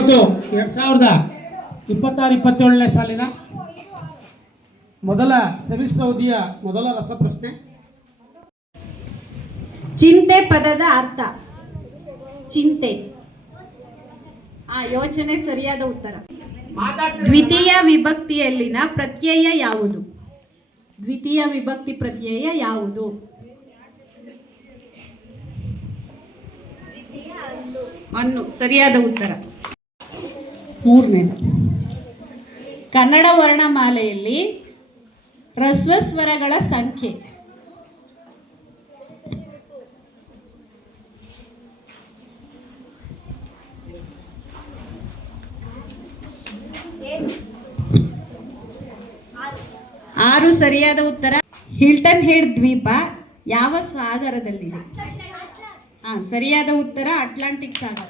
2026-27ನೇ ಸಾಲಿನ ಮೊದಲ ಸೆಮಿಸ್ಟರ್ ಅವಧಿಯ ಮೊದಲ ರಸಪ್ರಶ್ನೆ. ಚಿಂತೆ ಪದದ ಅರ್ಥ. ಚಿಂತೆ. ಯೋಚನೆ ಸರಿಯಾದ ಉತ್ತರ. ದ್ವಿತೀಯ ವಿಭಕ್ತಿಯಲ್ಲಿನ ಪ್ರತ್ಯಯ ಯಾವುದು? ದ್ವಿತೀಯ ವಿಭಕ್ತಿ ಪ್ರತ್ಯಯ ಯಾವುದು? ಅನ್ನು ಸರಿಯಾದ ಉತ್ತರ. ಮೂರನೇದು, ಕನ್ನಡ ವರ್ಣಮಾಲೆಯಲ್ಲಿ ಹ್ರಸ್ವ ಸ್ವರಗಳ ಸಂಖ್ಯೆ. ಆರು ಸರಿಯಾದ ಉತ್ತರ. ಹಿಲ್ಟನ್ ಹೆಡ್ ದ್ವೀಪ ಯಾವ ಸಾಗರದಲ್ಲಿದೆ? ಸರಿಯಾದ ಉತ್ತರ ಅಟ್ಲಾಂಟಿಕ್ ಸಾಗರ.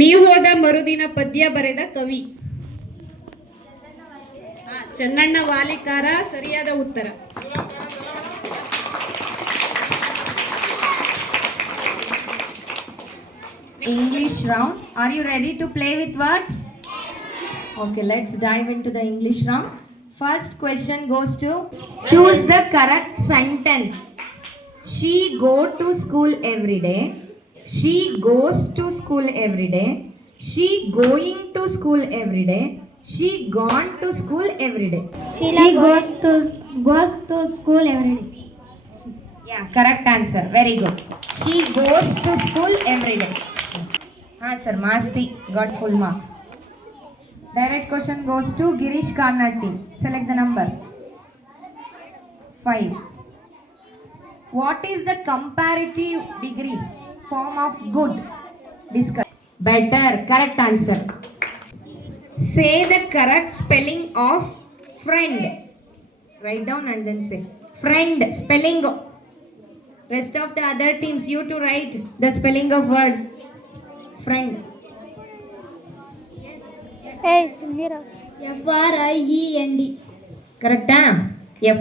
ನೀವು ಹೋದ ಮರುದಿನ ಪದ್ಯ ಬರೆದ ಕವಿ? ಚೆನ್ನಣ್ಣ ವಾಲಿಕಾರ. ಸರಿಯಾದ ಉತ್ತರ. English round. Are you ready to play with words? Okay, let's dive into the English round. First question goes to choose the correct sentence. She go to school every day. She goes to school every day. She going to school every day. She gone to school every day. She goes to school every day. Yeah, correct answer. Very good. She goes to school every day. Sir, Masti got full marks. Direct question goes to Girish Karnati. Select the number. 5. What is the comparative degree form of good? Discuss. Better. Correct answer. Say the correct spelling of friend. Write down and then say. Friend. Spelling. Rest of the other teams, you to write the spelling of word. Friend. Hey, Sundira. Friend. Correct?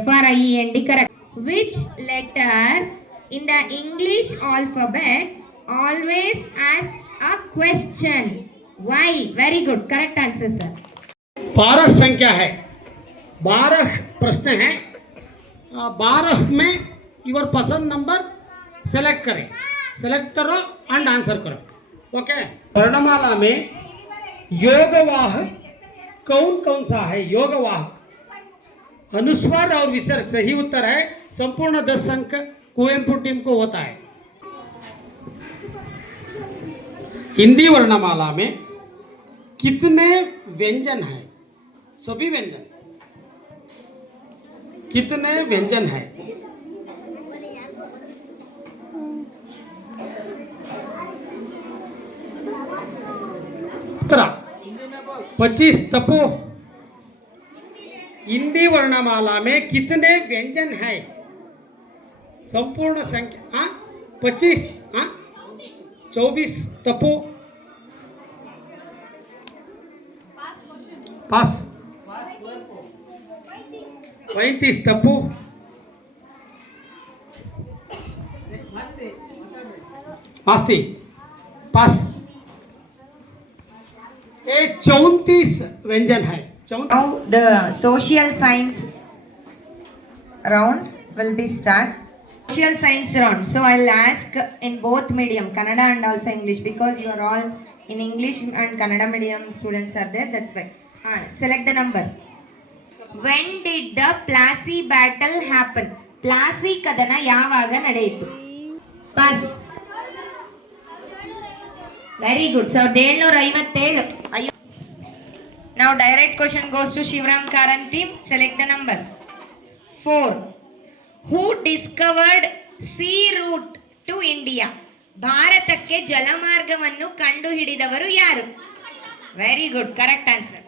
Friend. Correct. Which letter in the English alphabet always asks a question? Why? Very good. Correct answer, sir. 12 संख्या है. 12 प्रश्न है. 12 में your पसंद number select करें. Select करो and answer करो. Okay. वर्णमाला में योगवाह कौन कौन सा है? योगवाह अनुस्वार और विसर्ग. सही उत्तर है. संपूर्ण 10 अंक कुवेंपु टीम को होता है. हिंदी वर्णमाला में कितने व्यंजन हैं? सभी व्यंजन. कितने व्यंजन हैं? उत्तर 25. तपो. हिंदी वर्णमाला में कितने व्यंजन हैं? संपूर्ण संख्या 25. 24. तपो. पास. 35. तपो. मास्ती. पास. 34 व्यंजन है. Now the social science round will be start. Social science round. So I'll ask in both medium, Kannada and also English, because you are all in English and Kannada medium students are there. That's why. Select the number. When did the Plassey battle happen? Plassey kadana yavaga ನಡೆಯಿತು? Pass. Very good. So 1757. Now direct question goes to Shivram Karan team. Select the number. 4. Who discovered sea route to India? ಭಾರತಕ್ಕೆ ಜಲಮಾರ್ಗವನ್ನು ಕಂಡುಹಿಡಿದವರು ಯಾರು? Very good. Correct answer.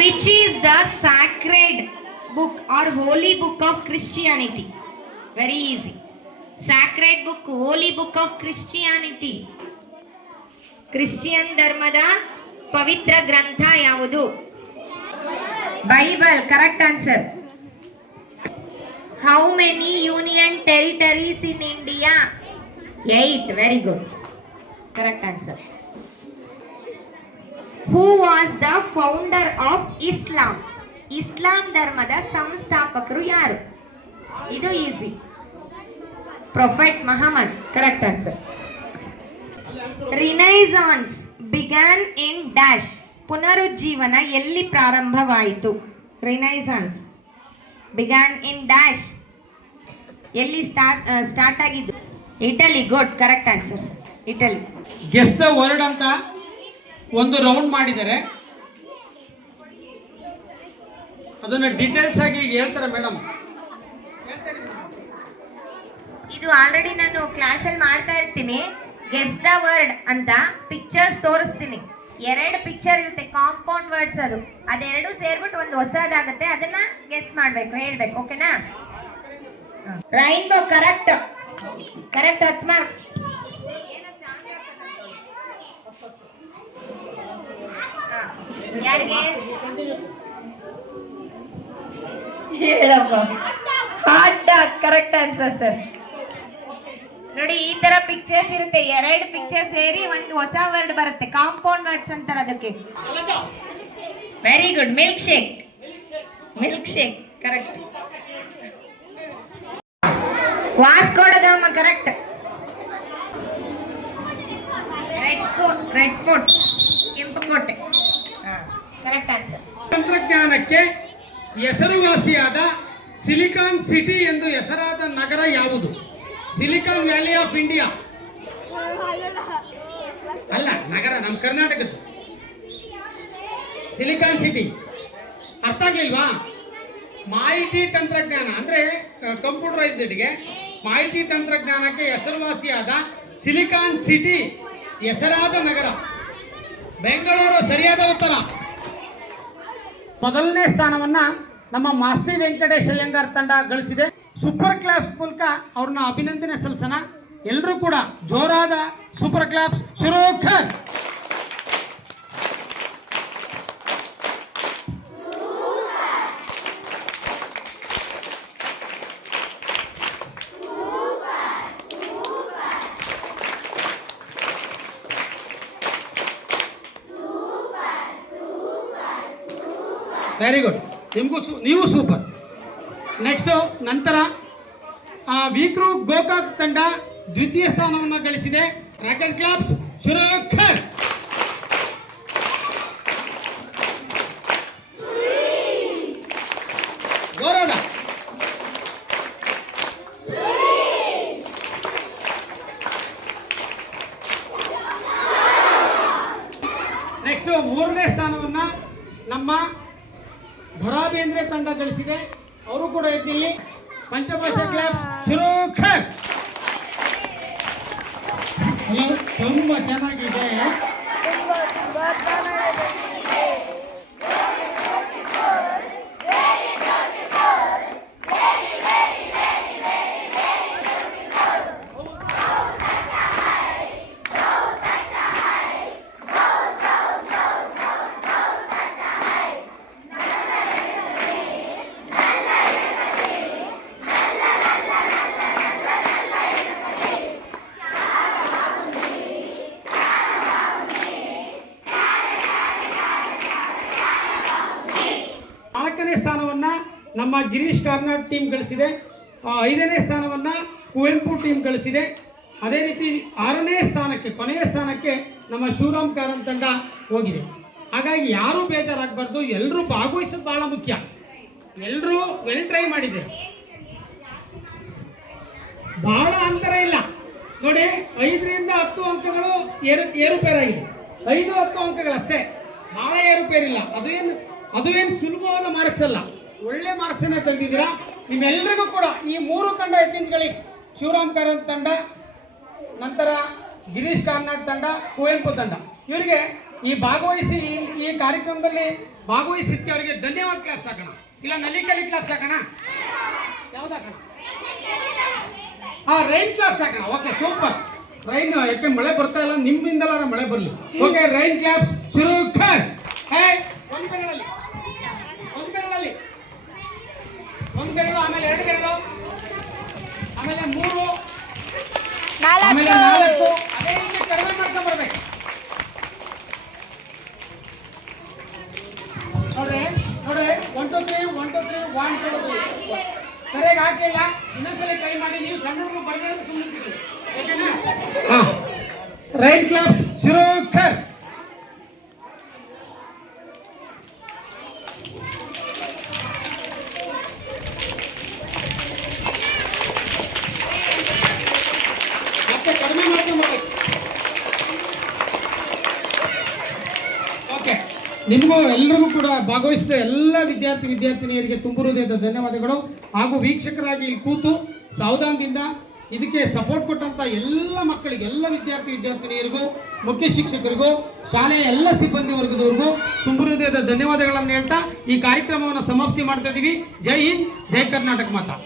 Which is the sacred book or holy book of Christianity? Very easy. Sacred book, holy book of Christianity. Christian ಧರ್ಮದ ಪವಿತ್ರ ಗ್ರಂಥ ಯಾವುದು? Bible. Correct answer. How many union territories in India? 8. Very good. Correct answer. Who was the founder of Islam? Islam ಧರ್ಮದ ಸಂಸ್ಥಾಪಕರು ಯಾರು? ಇದು easy. Prophet Muhammad. Correct answer. Renaissance began in dash? ಪುನರುಜ್ಜೀವನ ಎಲ್ಲಿ ಪ್ರಾರಂಭವಾಯಿತು? Renaissance began in dash? ಎಲ್ಲಿ start ಆಗಿದ್ದು? Italy. Good. Correct answer. Italy. Guess the word ಅಂತ ಒಂದು ರೌಂಡ್ ಮಾಡಿದ್ದಾರೆ, ಅದನ್ನ ಡೀಟೇಲ್ಸ್ ಆಗಿ ಈಗ ಹೇಳ್ತಾರೆ ಮೇಡಮ್. ಇದು ಆಲ್ರೆಡಿ ನಾನು ಕ್ಲಾಸಲ್ಲಿ ಮಾಡ್ತಾ ಇರ್ತೀನಿ. ಗೆಸ್ ದ ವರ್ಡ್ ಅಂತ ಪಿಕ್ಚರ್ಸ್ ತೋರಿಸ್ತೀನಿ. 2 ಪಿಕ್ಚರ್ ಇರುತ್ತೆ, ಕಾಂಪೌಂಡ್ ವರ್ಡ್ಸ್. ಅದೆರಡು ಸೇರ್ಬಿಟ್ಟು ಒಂದು ಹೊಸದಾಗುತ್ತೆ, ಅದನ್ನ ಗೆಸ್ ಮಾಡ್ಬೇಕು, ಹೇಳ್ಬೇಕು. ಓಕೆನಾ? ರೈನ್ಬೋ. ಕರೆಕ್ಟ್. ಕರೆಕ್ಟ್. 10 ಮಾರ್ಕ್ಸ್. ಯಾರಿಗೆ ಹೇಳಪ್ಪ? Hot dog. Correct answer sir. ನೋಡಿ, ಈ ತರ ಪಿಕ್ಚರ್ಸ್ ಇರುತ್ತೆ, 2 ಪಿಕ್ಚರ್ ಸೇರಿ ಒಂದು ಹೊಸ ವರ್ಡ್ ಬರುತ್ತೆ, ಕಾಂಪೌಂಡ್ ವರ್ಡ್ಸ್ ಅಂತಾರೆ ಅದಕ್ಕೆ. Very good. Milk shake. Milk shake. Correct. Vasco da Gama. Correct. Red Fort. ಕೆಂಪು ಕೋಟೆ. Correct answer. ತಂತ್ರಜ್ಞಾನಕ್ಕೆ ಹೆಸರುವಾಸಿಯಾದ ಸಿಲಿಕಾನ್ ಸಿಟಿ ಎಂದು ಹೆಸರಾದ ನಗರ ಯಾವುದು? ಸಿಲಿಕಾನ್ ವ್ಯಾಲಿ ಆಫ್ ಇಂಡಿಯಾ ಅಲ್ಲ, ನಗರ ನಮ್ಮ ಕರ್ನಾಟಕದ್ದು. ಸಿಲಿಕಾನ್ ಸಿಟಿ ಅರ್ಥ ಆಗ್ಲಿಲ್ವಾ? ಮಾಹಿತಿ ತಂತ್ರಜ್ಞಾನ ಅಂದ್ರೆ ಕಂಪ್ಯೂಟರೈಸ್ಡ್ಗೆ ಮಾಹಿತಿ ತಂತ್ರಜ್ಞಾನಕ್ಕೆ ಹೆಸರುವಾಸಿಯಾದ ಸಿಲಿಕಾನ್ ಸಿಟಿ ಹೆಸರಾದ ನಗರ ಬೆಂಗಳೂರು. ಸರಿಯಾದ ಉತ್ತರ. ಮೊದಲನೇ ಸ್ಥಾನವನ್ನ ನಮ್ಮ ಮಾಸ್ತಿ ವೆಂಕಟೇಶ್ ಅಯ್ಯಂಗಾರ್ ತಂಡ ಗಳಿಸಿದೆ. ಸೂಪರ್ ಕ್ಲಾಪ್ಸ್ ಮೂಲಕ ಅವ್ರನ್ನ ಅಭಿನಂದನೆ ಸಲ್ಲಿಸೋಣ. ಎಲ್ಲರೂ ಕೂಡ ಜೋರಾದ ಸೂಪರ್ ಕ್ಲಾಪ್ಸ್ ಶುರು ಕರ್. Very good. ನಿಮಗೂ ನೀವು ಸೂಪರ್. ನೆಕ್ಸ್ಟು ನಂತರ ವಿಕ್ರು ಗೋಕಾಕ್ ತಂಡ ದ್ವಿತೀಯ ಸ್ಥಾನವನ್ನು ಗಳಿಸಿದೆ. ರಾಕೆಟ್ ಕ್ಲಾಪ್ಸ್ ಶುರು ಕರ್. ಗೌರವ. ನೆಕ್ಸ್ಟ್ 3ನೇ ಸ್ಥಾನವನ್ನ ನಮ್ಮ ಭರಾಬೇಂದ್ರೆ ತಂಡ ಗಳಿಸಿದೆ. ಅವರು ಕೂಡ ಎದ್ದಿಲ್ಲಿ. ಪಂಚಭಾಷಾ ಕ್ಲಾಸ್ ಶುರು ಕರ್. ಹಲೋ, ತುಂಬಾ ಚೆನ್ನಾಗಿದೆ. ಸ್ಥಾನವನ್ನ ನಮ್ಮ ಗಿರೀಶ್ ಕಾರ್ನಾಡ್ ಟೀಮ್ ಗಳಿಸಿದೆ. 5ನೇ ಸ್ಥಾನವನ್ನ ಕುವೆಂಪು ಟೀಮ್ ಗಳಿಸಿದೆ. ಅದೇ ರೀತಿ 6ನೇ ಸ್ಥಾನಕ್ಕೆ, ಕೊನೆಯ ಸ್ಥಾನಕ್ಕೆ ನಮ್ಮ ಶಿವರಾಮ್ ಕಾರಂತ್ ತಂಡ ಹೋಗಿದೆ. ಹಾಗಾಗಿ ಯಾರೂ ಬೇಜಾರಾಗಬಾರ್ದು, ಎಲ್ಲರೂ ಭಾಗವಹಿಸೋದು ಬಹಳ ಮುಖ್ಯ. ಎಲ್ಲರೂ ವೆಲ್ ಟ್ರೈ ಮಾಡಿದ್ದಾರೆ, ಬಹಳ ಅಂತರ ಇಲ್ಲ ನೋಡಿ. 5ರಿಂದ 10 ಅಂಕಗಳು ಏರುಪೇರಾಗಿದೆ. 5-10 ಅಂಕಗಳಷ್ಟೇ, ಬಹಳ ಏರುಪೇರಿಲ್ಲ. ಅದುವೇನು ಸುಲಭವಾದ ಮಾರ್ಕ್ಸ್ ಅಲ್ಲ, ಒಳ್ಳೆ ಮಾರ್ಕ್ಸ್ ಅನ್ನ ತೆಗೆದಿದ್ದೀರಾ. ನಿಮ್ಮೆಲ್ಲರಿಗೂ ಕೂಡ ಈ 3 ತಂಡ ಎತ್ತಿನಗಳಿಗೆ, ಶಿವರಾಮ್ ಕಾರಂತ್ ತಂಡ, ನಂತರ ಗಿರೀಶ್ ಕಾರ್ನಾಡ್ ತಂಡ, ಕುವೆಂಪು ತಂಡ, ಇವರಿಗೆ ಈ ಭಾಗವಹಿಸಿ ಈ ಕಾರ್ಯಕ್ರಮದಲ್ಲಿ ಭಾಗವಹಿಸಿದ್ದಕ್ಕೆ ಅವರಿಗೆ ಧನ್ಯವಾದ ಕ್ಲಾಪ್ಸ್ ಹಾಕೋಣ. ಇಲ್ಲ ನಲಿಕಲಿ ಕ್ಲಾಪ್ಸ್ ಹಾಕೋಣ? ಯಾವ್ದು ಹಾಕೋಣ? ರೈನ್ ಕ್ಲಾಪ್ಸ್ ಹಾಕೋಣ. Okay, super. ರೈನ್, ಯಾಕೆ ಮಳೆ ಬರ್ತಾ ಇಲ್ಲ, ನಿಮ್ಮಿಂದಲಾರ ಮಳೆ ಬರಲಿ. ಓಕೆ, ರೈನ್ ಕ್ಲಾಪ್ಸ್ ಶುರು ಕರ್. ಒಂದು ಬೆರಳಲ್ಲಿ, ಒಂದು ಬೆರಳು, ಆಮೇಲೆ 2 ಬೆರಳು, ಆಮೇಲೆ 3, ಆಮೇಲೆ 4. ಅದೇ ರೀತಿ ಕಡಿಮೆ ಮಾಡ್ಕೊಂಡ್ಬರೋದು. ಕೈ ಮಾಡಿ ನೀವು ಸಣ್ಣ ಹುಡುಗರು ಬರಬೇಕು ಸುಮ್ಮನೆ ಓಕೆನಾ ಹಾಂ ರೈಟ್ ಕ್ಲಾಸ್ ಶುರು ಕರ್ ಮತ್ತೆ ಕಡಿಮೆ ಮಾಡ್ಕೊಂಡ್ಬರ್ಬೇಕು ಓಕೆ ನಿಮಗೂ ಎಲ್ಲರಿಗೂ ಕೂಡ ಭಾಗವಹಿಸಿದ ಎಲ್ಲ ವಿದ್ಯಾರ್ಥಿನಿಯರಿಗೆ ತುಂಬ ಹೃದಯದ ಧನ್ಯವಾದಗಳು ಹಾಗೂ ವೀಕ್ಷಕರಾಗಿ ಇಲ್ಲಿ ಕೂತು ಸಾವಧಾನದಿಂದ ಇದಕ್ಕೆ ಸಪೋರ್ಟ್ ಕೊಟ್ಟಂತ ಎಲ್ಲ ಮಕ್ಕಳಿಗೆ ಎಲ್ಲ ವಿದ್ಯಾರ್ಥಿನಿಯರಿಗೂ ಮುಖ್ಯ ಶಿಕ್ಷಕರಿಗೂ ಶಾಲೆಯ ಎಲ್ಲ ಸಿಬ್ಬಂದಿ ವರ್ಗದವರಿಗೂ ತುಂಬ ಹೃದಯದ ಧನ್ಯವಾದಗಳನ್ನು ಹೇಳ್ತಾ ಈ ಕಾರ್ಯಕ್ರಮವನ್ನು ಸಮಾಪ್ತಿ ಮಾಡ್ತಾ ಇದ್ದೀವಿ. ಜೈ ಹಿಂದ್, ಜೈ ಕರ್ನಾಟಕ ಮಾತಾ.